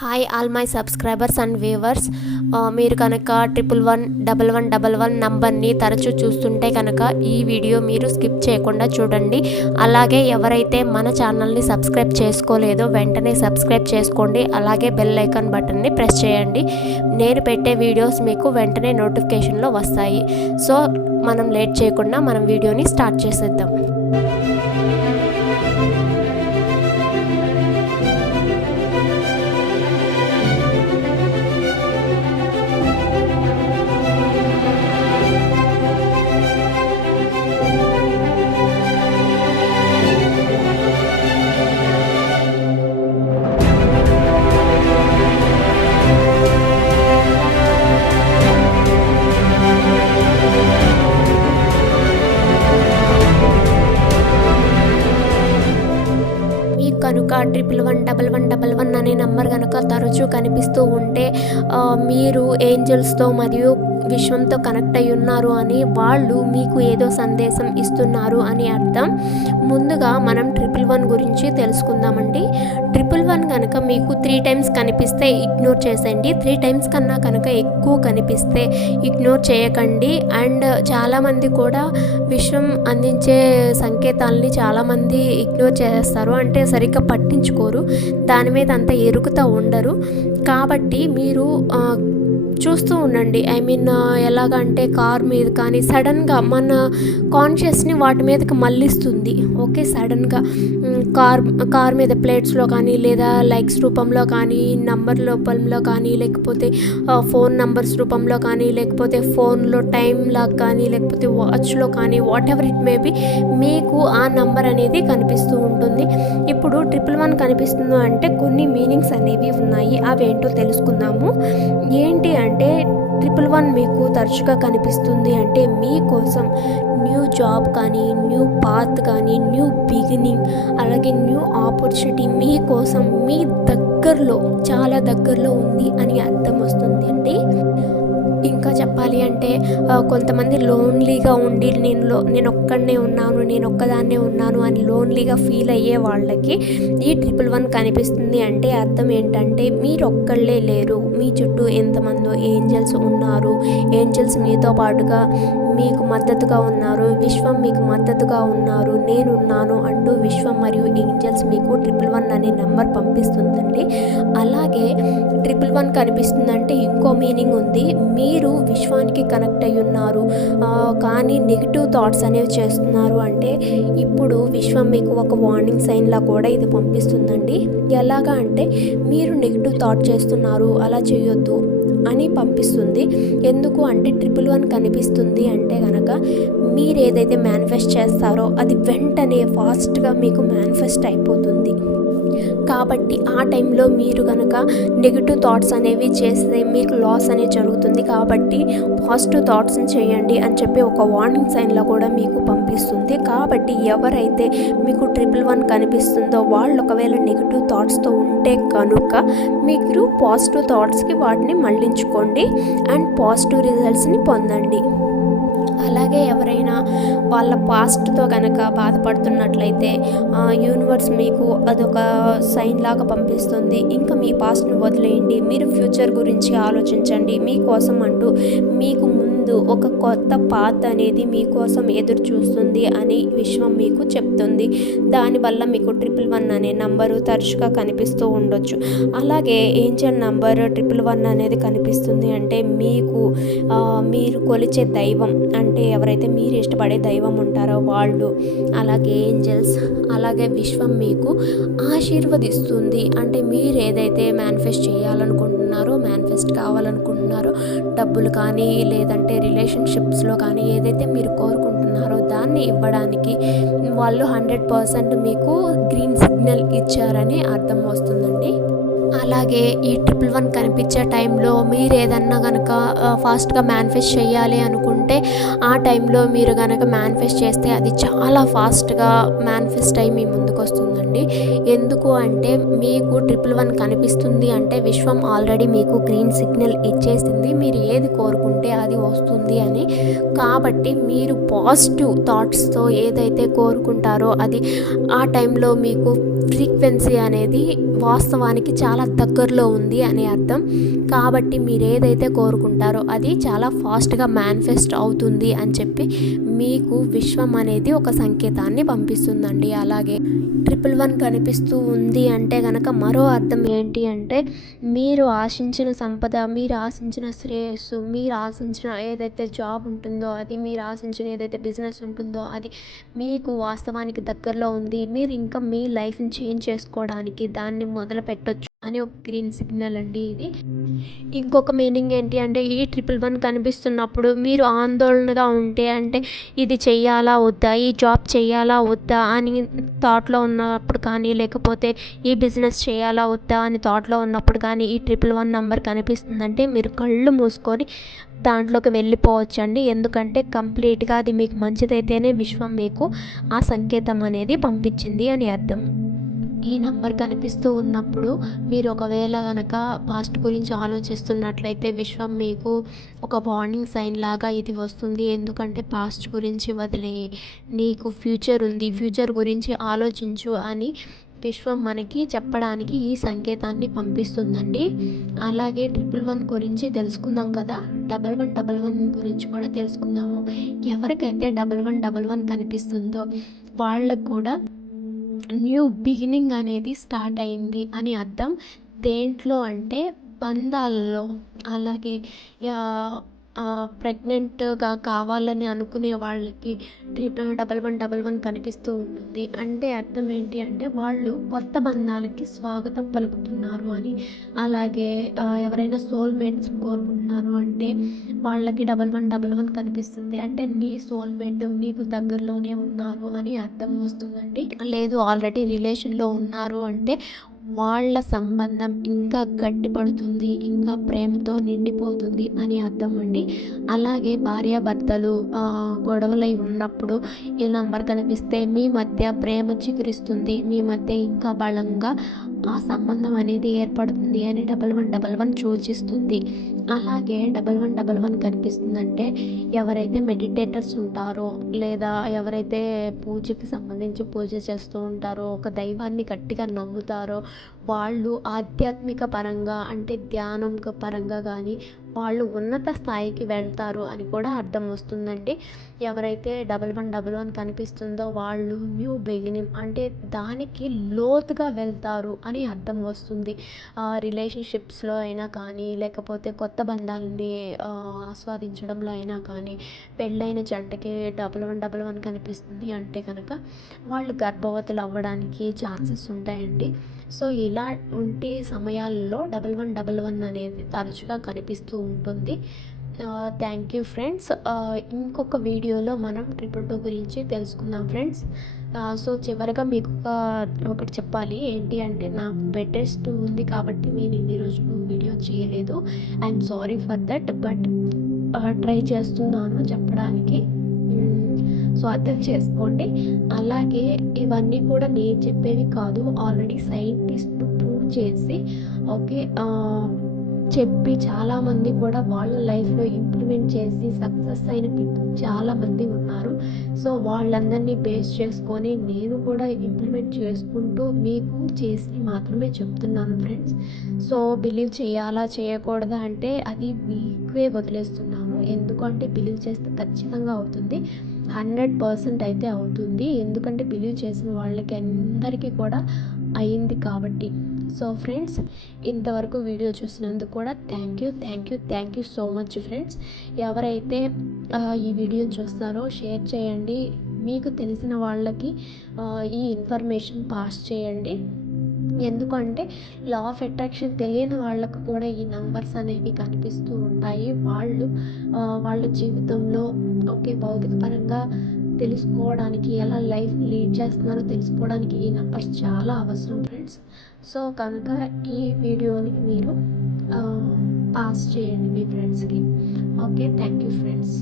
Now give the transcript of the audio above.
Hi all my subscribers and viewers. మీరు కనుక 111111 నంబర్ని తరచూ చూస్తుంటే కనుక ఈ వీడియో మీరు స్కిప్ చేయకుండా చూడండి. అలాగే ఎవరైతే మన ఛానల్ని సబ్స్క్రైబ్ చేసుకోలేదో వెంటనే సబ్స్క్రైబ్ చేసుకోండి. అలాగే బెల్ ఐకాన్ బటన్ని ప్రెస్ చేయండి. నేను పెట్టే వీడియోస్ మీకు వెంటనే నోటిఫికేషన్లో వస్తాయి. సో మనం లేట్ చేయకుండా మనం వీడియోని స్టార్ట్ చేసేద్దాం. కనుక 111111 అనే నంబర్ కనుక తరచూ కనిపిస్తూ ఉంటే మీరు ఏంజల్స్తో మరియు విశ్వంతో కనెక్ట్ అయి ఉన్నారు అని, వాళ్ళు మీకు ఏదో సందేశం ఇస్తున్నారు అని అర్థం. ముందుగా మనం 1111 గురించి తెలుసుకుందామండి. 1111 కనుక మీకు 3 టైమ్స్ కనిపిస్తే ఇగ్నోర్ చేసేయండి. 3 టైమ్స్ కన్నా కనుక ఎక్కువ కనిపిస్తే ఇగ్నోర్ చేయకండి. అండ్ చాలామంది కూడా విశ్వం అందించే సంకేతాలని చాలామంది ఇగ్నోర్ చేస్తారు, అంటే సరిగ్గా పట్టించుకోరు, దాని మీద అంత ఎరుగుతూ ఉండరు. కాబట్టి మీరు చూస్తూ ఉండండి. ఎలాగంటే కార్ మీద కానీ సడన్గా మన కాన్షియస్ని వాటి మీదకి మళ్ళిస్తుంది. ఓకే, సడన్గా కార్ మీద ప్లేట్స్లో కానీ, లేదా లైక్స్ రూపంలో కానీ, నంబర్ రూపంలో కానీ, లేకపోతే ఫోన్ నంబర్స్ రూపంలో కానీ, లేకపోతే ఫోన్లో టైం లాగా కానీ, లేకపోతే వాచ్లో కానీ, what ever it may be, మీకు ఆ నంబర్ అనేది కనిపిస్తూ ఉంటుంది. ఇప్పుడు 1111 కనిపిస్తుంది అంటే కొన్ని మీనింగ్స్ అనేవి ఉన్నాయి. అవి ఏంటో తెలుసుకుందాము. ఏంటి అంటే 1111 మీకు తరచుగా కనిపిస్తుంది అంటే మీకోసం న్యూ జాబ్ కానీ, న్యూ పాత్ కానీ, న్యూ బిగినింగ్, అలాగే న్యూ ఆపర్చునిటీ మీకోసం మీ దగ్గరలో, చాలా దగ్గరలో ఉంది అని అర్థం వస్తుంది అండి. ఇంకా చెప్పాలి అంటే కొంతమంది లోన్లీగా ఉండి నేను ఒక్కడనే ఉన్నాను, నేను ఒక్కదాన్నే ఉన్నాను అని లోన్లీగా ఫీల్ అయ్యే వాళ్ళకి ఈ 1111 కనిపిస్తుంది అంటే అర్థం ఏంటంటే మీరు ఒక్కళ్ళే లేరు, మీ చుట్టూ ఎంతమందో ఏంజల్స్ ఉన్నారు. ఏంజల్స్ మీతో పాటుగా మీకు మద్దతుగా ఉన్నారు, విశ్వం మీకు మద్దతుగా ఉన్నారు, నేనున్నాను అంటూ విశ్వం మరియు ఏంజల్స్ మీకు 1111 అనే నెంబర్ పంపిస్తుందండి. అలాగే 1111 కనిపిస్తుందంటే ఇంకో మీనింగ్ ఉంది. మీరు విశ్వానికి కనెక్ట్ అయి ఉన్నారు కానీ నెగిటివ్ థాట్స్ అనేవి చేస్తున్నారు అంటే ఇప్పుడు విశ్వం మీకు ఒక వార్నింగ్ సైన్లా కూడా ఇది పంపిస్తుందండి. ఎలాగా అంటే మీరు నెగిటివ్ థాట్ చేస్తున్నారు, అలా చేయొద్దు అని పంపిస్తుంది. ఎందుకు అంటే 1111 కనిపిస్తుంది అంటే కనుక మీరు ఏదైతే మేనిఫెస్ట్ చేస్తారో అది వెంటనే ఫాస్ట్గా మీకు మేనిఫెస్ట్ అయిపోతుంది. కాబట్టి ఆ టైంలో మీరు కనుక నెగిటివ్ థాట్స్ అనేవి చేస్తే మీకు లాస్ అనేది జరుగుతుంది. కాబట్టి పాజిటివ్ థాట్స్ని చేయండి అని చెప్పి ఒక వార్నింగ్ సైన్లో కూడా మీకు పంపిస్తుంది. కాబట్టి ఎవరైతే మీకు 1111 కనిపిస్తుందో వాళ్ళు ఒకవేళ నెగిటివ్ థాట్స్తో ఉంటే కనుక మీరు పాజిటివ్ థాట్స్కి వాటిని మళ్ళించుకోండి అండ్ పాజిటివ్ రిజల్ట్స్ని పొందండి. అలాగే ఎవరైనా వాళ్ళ పాస్ట్తో కనుక బాధపడుతున్నట్లయితే యూనివర్స్ మీకు అదొక సైన్ లాగా పంపిస్తుంది. ఇంకా మీ పాస్ట్ని వదిలేయండి, మీరు ఫ్యూచర్ గురించి ఆలోచించండి. మీకోసం అంటూ మీకు ముందు ఒక కొత్త పాత్ అనేది మీకోసం ఎదురు చూస్తుంది అని విశ్వం మీకు చెప్తుంది. దానివల్ల మీకు 1111 అనే నంబరు తరచుగా కనిపిస్తూ ఉండొచ్చు. అలాగే ఏంజల్ నంబర్ 1111 అనేది కనిపిస్తుంది అంటే మీరు కొలిచే దైవం, అంటే ఎవరైతే మీరు ఇష్టపడే దైవం ఉంటారో వాళ్ళు, అలాగే ఏంజల్స్, అలాగే విశ్వం మీకు ఆశీర్వదిస్తుంది. అంటే మీరు ఏదైతే మేనిఫెస్ట్ చేయాలనుకుంటున్నారో, మేనిఫెస్ట్ కావాలనుకుంటున్నారో, డబ్బులు కానీ లేదంటే రిలేషన్షిప్స్లో కానీ ఏదైతే మీరు కోరుకుంటున్నారో దాన్ని ఇవ్వడానికి వాళ్ళు 100% మీకు గ్రీన్ సిగ్నల్ ఇచ్చారని అర్థం వస్తుందండి. అలాగే ఈ 1111 కనిపించే టైంలో మీరు ఏదన్నా కనుక ఫాస్ట్గా మేనిఫెస్ట్ చేయాలి అనుకుంటే ఉంటే ఆ టైంలో మీరు కనుక మేనిఫెస్ట్ చేస్తే అది చాలా ఫాస్ట్గా మేనిఫెస్ట్ అయ్యి మీ ముందుకు వస్తుందండి. ఎందుకు అంటే మీకు 111 కనిపిస్తుంది అంటే విశ్వం ఆల్రెడీ మీకు గ్రీన్ సిగ్నల్ ఇచ్చేసింది, మీరు ఏది కోరుకుంటే అది వస్తుంది అని. కాబట్టి మీరు పాజిటివ్ థాట్స్తో ఏదైతే కోరుకుంటారో అది ఆ టైంలో మీకు ఫ్రీక్వెన్సీ అనేది వాస్తవానికి చాలా దగ్గరలో ఉంది అని అర్థం. కాబట్టి మీరు ఏదైతే కోరుకుంటారో అది చాలా ఫాస్ట్గా మేనిఫెస్ట్ అవుతుంది అని చెప్పి మీకు విశ్వం అనేది ఒక సంకేతాన్ని పంపిస్తుందండి. అలాగే 111 కనిపిస్తూ ఉంది అంటే కనుక మరో అర్థం ఏంటి అంటే మీరు ఆశించిన సంపద, మీరు ఆశించిన శ్రేయస్సు, మీరు ఆశించిన ఏదైతే జాబ్ ఉంటుందో అది, మీరు ఆశించిన ఏదైతే బిజినెస్ ఉంటుందో అది మీకు వాస్తవానికి దగ్గరలో ఉంది. మీరు ఇంకా మీ లైఫ్ని చేంజ్ చేసుకోవడానికి దాన్ని మొదలు పెట్టొచ్చు అని ఒక గ్రీన్ సిగ్నల్ అండి ఇది. ఇంకొక మీనింగ్ ఏంటి అంటే ఈ 111 కనిపిస్తున్నప్పుడు మీరు ఆందోళనగా ఉంటే అంటే ఇది చెయ్యాలా వద్దా, ఈ జాబ్ చెయ్యాలా వద్దా అని థాట్లో ఉన్నప్పుడు కానీ, లేకపోతే ఈ బిజినెస్ చేయాలా వద్దా అని థాట్లో ఉన్నప్పుడు కానీ ఈ 111 నెంబర్ కనిపిస్తుందంటే మీరు కళ్ళు మూసుకొని దాంట్లోకి వెళ్ళిపోవచ్చండి. ఎందుకంటే కంప్లీట్గా అది మీకు మంచిదైతేనే విశ్వం మీకు ఆ సంకేతం అనేది పంపించింది అని అర్థం. ఈ నంబర్ కనిపిస్తూ ఉన్నప్పుడు మీరు ఒకవేళ కనుక పాస్ట్ గురించి ఆలోచిస్తున్నట్లయితే విశ్వం మీకు ఒక వార్నింగ్ సైన్ లాగా ఇది వస్తుంది. ఎందుకంటే పాస్ట్ గురించి వదిలే, నీకు ఫ్యూచర్ ఉంది, ఫ్యూచర్ గురించి ఆలోచించు అని విశ్వం మనకి చెప్పడానికి ఈ సంకేతాన్ని పంపిస్తుందండి. అలాగే 111 గురించి తెలుసుకుందాం కదా, 1111 గురించి కూడా తెలుసుకుందాము. ఎవరికైతే 1111 కనిపిస్తుందో వాళ్ళకు కూడా న్యూ బిగినింగ్ అనేది స్టార్ట్ అయింది అని అర్థం. దేంట్లో అంటే బంధాలలో. అలాగే ప్రెగ్నెంట్గా కావాలని అనుకునే వాళ్ళకి 1111 కనిపిస్తూ ఉంటుంది. అంటే అర్థం ఏంటి అంటే వాళ్ళు కొత్త బంధాలకి స్వాగతం పలుకుతున్నారు అని. అలాగే ఎవరైనా సోల్మేట్స్ కోరుకుంటున్నారు అంటే వాళ్ళకి 1111 కనిపిస్తుంది అంటే నీ సోల్మేట్ నీకు దగ్గరలోనే ఉన్నారు అని అర్థం వస్తుందండి. లేదు ఆల్రెడీ రిలేషన్లో ఉన్నారు అంటే వాళ్ళ సంబంధం ఇంకా గట్టిపడుతుంది, ఇంకా ప్రేమతో నిండిపోతుంది అని అర్థం అండి. అలాగే భార్యాభర్తలు గొడవలై ఉన్నప్పుడు ఈ నంబర్ కనిపిస్తే మీ మధ్య ప్రేమ చిగురిస్తుంది, మీ మధ్య ఇంకా బలంగా ఆ సంబంధం అనేది ఏర్పడుతుంది అని 1111 సూచిస్తుంది. అలాగే 1111 కనిపిస్తుందంటే ఎవరైతే మెడిటేటర్స్ ఉంటారో, లేదా ఎవరైతే పూజకి సంబంధించి పూజ చేస్తూ ఉంటారో, ఒక దైవాన్ని గట్టిగా నమ్ముతారో వాళ్ళు ఆధ్యాత్మిక పరంగా అంటే ధ్యానం పరంగా కానీ వాళ్ళు ఉన్నత స్థాయికి వెళ్తారు అని కూడా అర్థం వస్తుందండి. ఎవరైతే 1111 కనిపిస్తుందో వాళ్ళు న్యూ బిగినింగ్ అంటే దానికి లోతుగా వెళ్తారు అని అర్థం వస్తుంది. రిలేషన్షిప్స్లో అయినా కానీ, లేకపోతే కొత్త బంధాలని ఆస్వాదించడంలో అయినా కానీ, పెళ్ళైన జంటకి 1111 కనిపిస్తుంది అంటే కనుక వాళ్ళు గర్భవతులు అవ్వడానికి ఛాన్సెస్ ఉంటాయండి. సో ఇలా ఉంటే సమయాల్లో 1111 అనేది తరచుగా కనిపిస్తూ ఉంటుంది. Thank you friends. ఇంకొక వీడియోలో మనం 222 గురించి తెలుసుకుందాం ఫ్రెండ్స్. సో చివరిగా మీకు ఒకటి చెప్పాలి ఏంటి అంటే నాకు బెడ్ రెస్ట్ ఉంది కాబట్టి నేను ఇన్ని రోజులు వీడియో చేయలేదు. I'm sorry for that, but try చేస్తున్నాను చెప్పడానికి. సో అర్థం చేసుకోండి. అలాగే ఇవన్నీ కూడా నేను చెప్పేవి కాదు, ఆల్రెడీ సైంటిస్ట్ ప్రూవ్ చేసి ఓకే చెప్పి చాలామంది కూడా వాళ్ళ లైఫ్లో ఇంప్లిమెంట్ చేసి సక్సెస్ అయిన పీపుల్ చాలామంది ఉన్నారు. సో వాళ్ళందరినీ బేస్ చేసుకొని నేను కూడా ఇంప్లిమెంట్ చేసుకుంటూ మీకు చేసి మాత్రమే చెప్తున్నాను ఫ్రెండ్స్. సో బిలీవ్ చేయాలా చేయకూడదా అంటే అది మీకే వదిలేస్తున్నాను. ఎందుకంటే బిలీవ్ చేస్తే ఖచ్చితంగా అవుతుంది, 100% అయితే అవుతుంది. ఎందుకంటే బిలీవ్ చేసిన వాళ్ళకి అందరికీ కూడా అయింది కాబట్టి. సో ఫ్రెండ్స్ ఇంతవరకు వీడియో చూసినందుకు కూడా thank you so much friends. ఎవరైతే ఈ వీడియోని చూస్తారో షేర్ చేయండి, మీకు తెలిసిన వాళ్ళకి ఈ ఇన్ఫర్మేషన్ పాస్ చేయండి. ఎందుకంటే లా ఆఫ్ అట్రాక్షన్ తెలియని వాళ్ళకు కూడా ఈ నంబర్స్ అనేవి కనిపిస్తూ ఉంటాయి. వాళ్ళ జీవితంలో ఓకే భౌతిక పరంగా తెలుసుకోవడానికి, ఎలా లైఫ్ లీడ్ చేస్తున్నారో తెలుసుకోవడానికి ఈ నంబర్స్ చాలా అవసరం ఫ్రెండ్స్. సో కనుక ఈ వీడియోని మీరు పాస్ చేయండి మీ ఫ్రెండ్స్కి. Okay thank you friends.